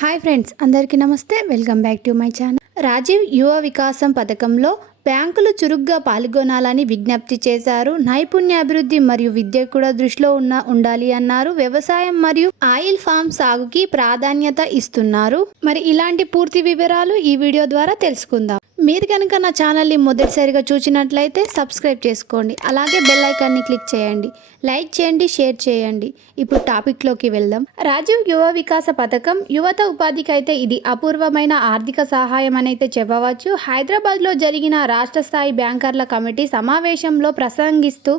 Hi friends, అందరికీ నమస్తే. Welcome back to my channel. Rajiv యువ వికాసం పథకంలో బ్యాంకులు చురుగ్గా పాల్గొనాలని విజ్ఞప్తి చేశారు. నైపుణ్యాభివృద్ధి మరియు విద్య కూడా దృష్టిలో ఉండాలి అన్నారు. వ్యవసాయం మరియు ఆయిల్ ఫామ్ సాగుకి ప్రాధాన్యత ఇస్తున్నారు. మరి ఇలాంటి పూర్తి వివరాలు ఈ వీడియో ద్వారా తెలుసుకుందాం. మీరు కనుక నా ఛానల్ని మొదటిసారిగా చూసినట్లయితే సబ్స్క్రైబ్ చేసుకోండి, అలాగే బెల్ ఐకాన్ని క్లిక్ చేయండి, లైక్ చేయండి, షేర్ చేయండి. ఇప్పుడు టాపిక్లోకి వెళ్దాం. రాజీవ్ యువ వికాస పథకం యువత ఉపాధికి అయితే ఇది అపూర్వమైన ఆర్థిక సహాయం అని అయితే చెప్పవచ్చు. హైదరాబాద్లో జరిగిన రాష్ట్ర స్థాయి బ్యాంకర్ల కమిటీ సమావేశంలో ప్రసంగిస్తూ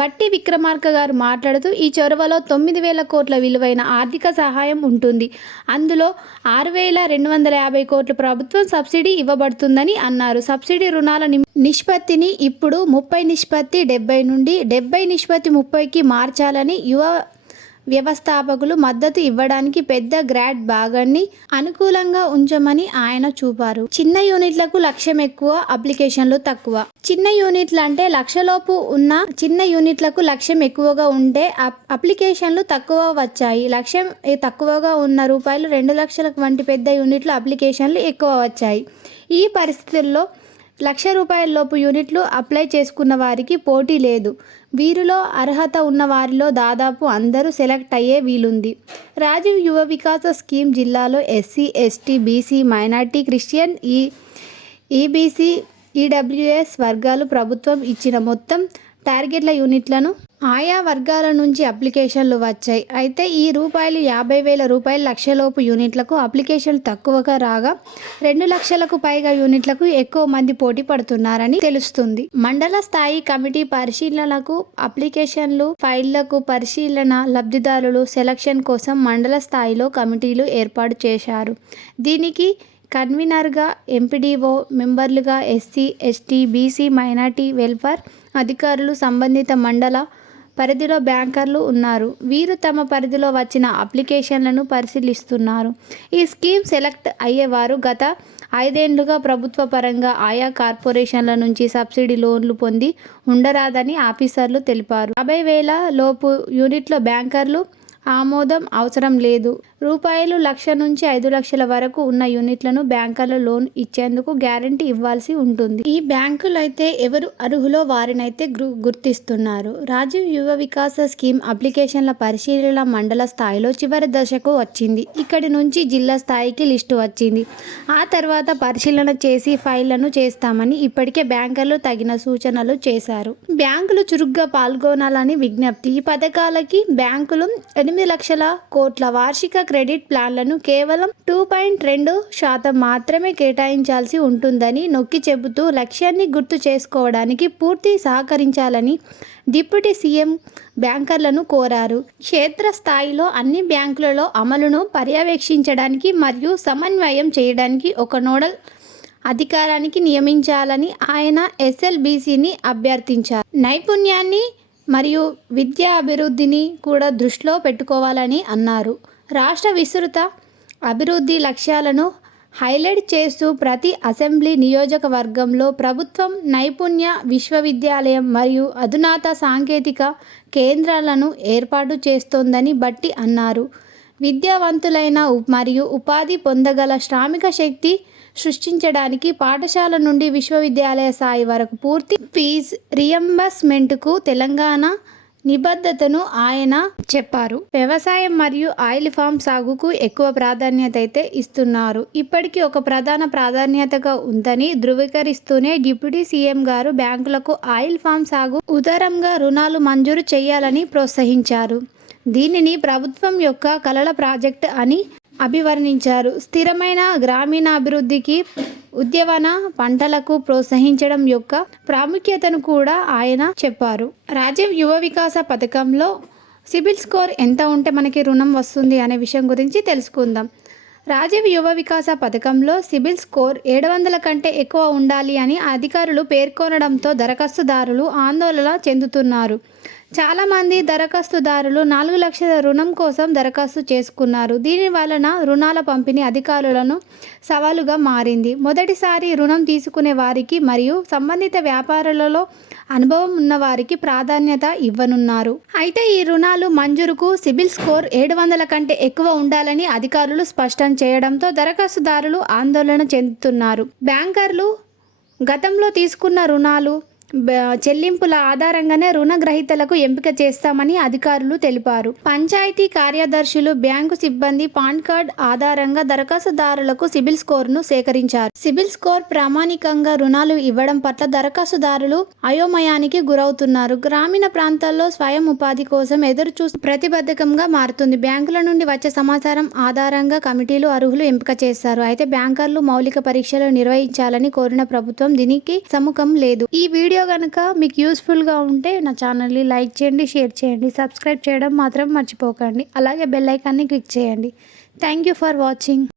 బట్టి విక్రమార్క గారు మాట్లాడుతూ ఈ చొరవలో 9,000 కోట్ల విలువైన ఆర్థిక సహాయం ఉంటుంది. అందులో 6,250 కోట్ల ప్రభుత్వం సబ్సిడీ ఇవ్వబడుతుందని అన్నారు. సబ్సిడీ రుణాల నిష్పత్తిని ఇప్పుడు 30:70 నుండి 70:30కి మార్చాలని యువ వ్యవస్థాపకులు మద్దతు ఇవ్వడానికి పెద్ద గ్రాడ్ భాగాన్ని అనుకూలంగా ఉంచమని ఆయన చూపారు. చిన్న యూనిట్లకు లక్ష్యం ఎక్కువ, అప్లికేషన్లు తక్కువ. చిన్న యూనిట్లు అంటే లక్షలోపు ఉన్న చిన్న యూనిట్లకు లక్ష్యం ఎక్కువగా ఉంటే అప్లికేషన్లు తక్కువ వచ్చాయి. లక్ష్యం తక్కువగా ఉన్న రూపాయలు 2 లక్షలకు వంటి పెద్ద యూనిట్లు అప్లికేషన్లు ఎక్కువ వచ్చాయి. ఈ పరిస్థితుల్లో ₹1,00,000 యూనిట్లు అప్లై చేసుకున్న వారికి పోటీ లేదు. వీరిలో అర్హత ఉన్న వారిలో దాదాపు అందరూ సెలెక్ట్ అయ్యే వీలుంది. రాజీవ్ యువ వికాస స్కీమ్ జిల్లాలో SC, ST, BC, minority, Christian, EBC, EWS వర్గాలు ప్రభుత్వం ఇచ్చిన మొత్తం టార్గెట్ల యూనిట్లను ఆయా వర్గాల నుంచి అప్లికేషన్లు వచ్చాయి. అయితే ఈ ₹50,000 లక్షలోపు యూనిట్లకు అప్లికేషన్లు తక్కువగా రాగా 2 లక్షలకు పైగా యూనిట్లకు ఎక్కువ మంది పోటీ పడుతున్నారని తెలుస్తుంది. మండల స్థాయి కమిటీ పరిశీలనకు అప్లికేషన్లు ఫైళ్లకు పరిశీలన లబ్ధిదారులు సెలక్షన్ కోసం మండల స్థాయిలో కమిటీలు ఏర్పాటు చేశారు. దీనికి కన్వీనర్గా ఎంపీడీఓ, మెంబర్లుగా SC, ST, BC, minority welfare అధికారులు, సంబంధిత మండల పరిధిలో బ్యాంకర్లు ఉన్నారు. వీరు తమ పరిధిలో వచ్చిన అప్లికేషన్లను పరిశీలిస్తున్నారు. ఈ స్కీమ్ సెలెక్ట్ అయ్యేవారు గత 5 ఏళ్లుగా ప్రభుత్వ పరంగా ఆయా కార్పొరేషన్ల నుంచి సబ్సిడీ లోన్లు పొంది ఉండరాదని ఆఫీసర్లు తెలిపారు. 50,000 లోపు యూనిట్ల బ్యాంకర్లు ఆమోదం అవసరం లేదు. ₹1,00,000 నుంచి 5 లక్షల వరకు ఉన్న యూనిట్లను బ్యాంకర్లు లోన్ ఇచ్చేందుకు గ్యారంటీ ఇవ్వాల్సి ఉంటుంది. ఈ బ్యాంకులు అయితే ఎవరు అర్హులో వారినైతే గుర్తిస్తున్నారు. రాజీవ్ యువ వికాస స్కీమ్ అప్లికేషన్ల పరిశీలన మండల స్థాయిలో చివరి దశకు వచ్చింది. ఇక్కడి నుంచి జిల్లా స్థాయికి లిస్టు వచ్చింది. ఆ తర్వాత పరిశీలన చేసి ఫైళ్లను చేస్తామని ఇప్పటికే బ్యాంకర్లు తగిన సూచనలు చేశారు. బ్యాంకులు చురుగ్గా పాల్గొనాలని విజ్ఞప్తి. ఈ పథకాలకి బ్యాంకులు 8 లక్షల కోట్ల వార్షిక క్రెడిట్ ప్లాన్లను కేవలం 2.2% మాత్రమే కేటాయించాల్సి ఉంటుందని నొక్కి చెబుతూ లక్ష్యాన్ని గుర్తు చేసుకోవడానికి పూర్తి సహకరించాలని డిప్యూటీ సీఎం బ్యాంకర్లను కోరారు. క్షేత్రస్థాయిలో అన్ని బ్యాంకులలో అమలును పర్యవేక్షించడానికి మరియు సమన్వయం చేయడానికి ఒక నోడల్ అధికారానికి నియమించాలని ఆయన ఎస్ఎల్బీసీని అభ్యర్థించారు. నైపుణ్యాన్ని మరియు విద్యా అభివృద్ధిని కూడా దృష్టిలో పెట్టుకోవాలని అన్నారు. రాష్ట్ర విస్తృత అభివృద్ధి లక్ష్యాలను హైలైట్ చేస్తూ ప్రతి అసెంబ్లీ నియోజకవర్గంలో ప్రభుత్వం నైపుణ్య విశ్వవిద్యాలయం మరియు అధునాత సాంకేతిక కేంద్రాలను ఏర్పాటు చేస్తోందని బట్టి అన్నారు. విద్యావంతులైన మరియు ఉపాధి పొందగల శ్రామిక శక్తి సృష్టించడానికి పాఠశాల నుండి విశ్వవిద్యాలయ స్థాయి వరకు పూర్తి ఫీజు రియంబర్స్మెంట్కు తెలంగాణ నిబద్ధతను ఆయన చెప్పారు. వ్యవసాయం మరియు ఆయిల్ ఫామ్ సాగుకు ఎక్కువ ప్రాధాన్యత అయితే ఇస్తున్నారు. ఇప్పటికీ ఒక ప్రధాన ప్రాధాన్యతగా ఉందని ధృవీకరిస్తూనే డిప్యూటీ సీఎం గారు బ్యాంకులకు ఆయిల్ ఫామ్ సాగు ఉదారంగా రుణాలు మంజూరు చేయాలని ప్రోత్సహించారు. దీనిని ప్రభుత్వం యొక్క కలల ప్రాజెక్ట్ అని అభివర్ణించారు. స్థిరమైన గ్రామీణాభివృద్ధికి ఉద్యానవన పంటలకు ప్రోత్సహించడం యొక్క ప్రాముఖ్యతను కూడా ఆయన చెప్పారు. రాజీవ్ యువ వికాస పథకంలో సిబిల్ స్కోర్ ఎంత ఉంటే మనకి రుణం వస్తుంది అనే విషయం గురించి తెలుసుకుందాం. రాజీవ్ యువ వికాస పథకంలో సిబిల్ స్కోర్ 700 కంటే ఎక్కువ ఉండాలి అని అధికారులు పేర్కొనడంతో దరఖాస్తుదారులు ఆందోళన చెందుతున్నారు. చాలా మంది దరఖాస్తుదారులు 4 లక్షల రుణం కోసం దరఖాస్తు చేసుకున్నారు. దీని వలన రుణాల పంపిణీ అధికారులను సవాలుగా మారింది. మొదటిసారి రుణం తీసుకునే వారికి మరియు సంబంధిత వ్యాపారాలలో అనుభవం ఉన్న వారికి ప్రాధాన్యత ఇవ్వనున్నారు. అయితే ఈ రుణాలు మంజూరుకు సిబిల్ స్కోర్ 700 కంటే ఎక్కువ ఉండాలని అధికారులు స్పష్టం చేయడంతో దరఖాస్తుదారులు ఆందోళన చెందుతున్నారు. బ్యాంకర్లు గతంలో తీసుకున్న రుణాలు చెల్లింపుల ఆధారంగానే రుణగ్రహీతలకు ఎంపిక చేస్తామని అధికారులు తెలిపారు. పంచాయతీ కార్యదర్శులు, బ్యాంకు సిబ్బంది పాన్ కార్డ్ ఆధారంగా దరఖాస్తుదారులకు సిబిల్ స్కోర్ను సేకరించారు. సిబిల్ స్కోర్ ప్రామాణికంగా రుణాలు ఇవ్వడం పట్ల దరఖాస్తుదారులు అయోమయానికి గురవుతున్నారు. గ్రామీణ ప్రాంతాల్లో స్వయం ఉపాధి కోసం ఎదురుచూసి ప్రతిబంధకంగా మారుతుంది. బ్యాంకుల నుండి వచ్చే సమాచారం ఆధారంగా కమిటీలు అర్హులు ఎంపిక చేస్తారు. అయితే బ్యాంకర్లు మౌలిక పరీక్షలు నిర్వహించాలని కోరిన ప్రభుత్వం దీనికి సముఖం లేదు. ఈ వీడియో కనుక మీకు యూస్ఫుల్గా ఉంటే నా ఛానల్ని లైక్ చేయండి, షేర్ చేయండి, సబ్స్క్రైబ్ చేయడం మాత్రం మర్చిపోకండి. అలాగే బెల్ ఐకాన్ని క్లిక్ చేయండి. Thank you for watching.